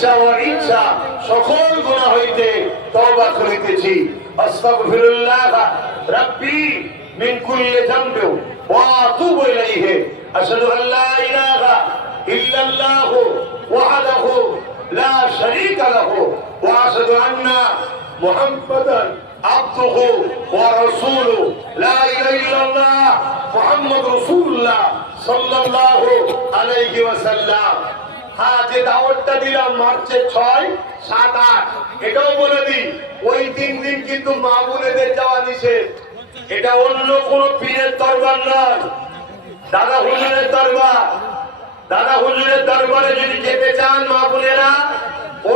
ইচ্ছা অনিচ্ছা সকল গুনাহ হইতে তওবা করিতেছি। আস্তাগফিরুল্লাহ রাব্বি মিন কুল্লি যামবি ওয়া আতুবু ইলাইহি। আশহাদু আল্লা ইলাহা ইল্লাল্লাহু ওয়াহদাহু লা শারীকা লাহু ওয়া আশহাদু আন্না মুহাম্মাদান আবদুহু ওয়া রাসূলুহু। লা ইলাহা ইল্লাল্লাহ মুহাম্মাদুর রাসূলুল্লাহ সাল্লাল্লাহু আলাইহি ওয়াসাল্লাম। হ্যাঁ, যে দাওয়াতটা দিলাম মার্চের 6, 7, 8 এটাও বলে দিই, ওই 3 দিন কিন্তু মা বোনেদের যাওয়া নিষেধ। এটা অন্য কোন পীরের দরবার নয়, দাদা হুজুরের দরবার। দাদা হুজুরের দরবারে যদি যেতে চান মা বোনেরা,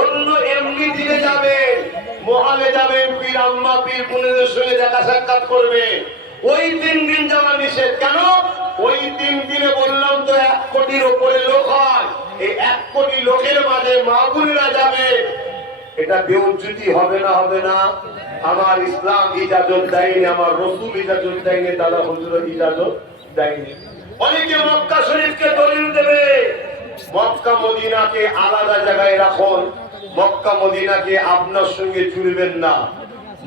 অন্য এমনি দিনে যাবেন, মহালে যাবেন, পীর আম্মা পীর বোনেদের সঙ্গে দেখা সাক্ষাৎ করবে। ওই 3 দিন যাওয়া নিষেধ। কেন? ওই 3 দিনে বললাম তো 1 কোটির উপরে লোক হয়। এই 1 কোটি লোকের মাঝে মা বোনেরা যাবে, এটা বেউজ্জতি হবে না? হবে না? আমার ইসলাম ইজাজত দেয়নি, আমার রাসূল ইজাজত দেয়নি, দাদা হুজুর ইজাজত দেয়নি। অনেকে মক্কা শরীফকে দলিল দেবে, মক্কা মদিনাকে আলাদা জায়গায় রাখুন, মক্কা মদিনাকে আপনার সঙ্গে জুড়বেন না।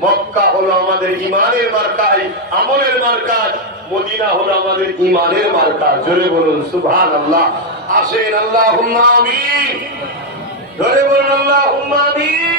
মক্কা হলো আমাদের ইমানের মার্কাজ, আমলের মার্কাজ, মদিনা হলো আমাদের ইমানের মার্কাজ। জোরে বলুন সুবহানাল্লাহ। আসেন আল্লাহুম্মা আমিন, জোরে বলুন আল্লাহুম্মা আমিন।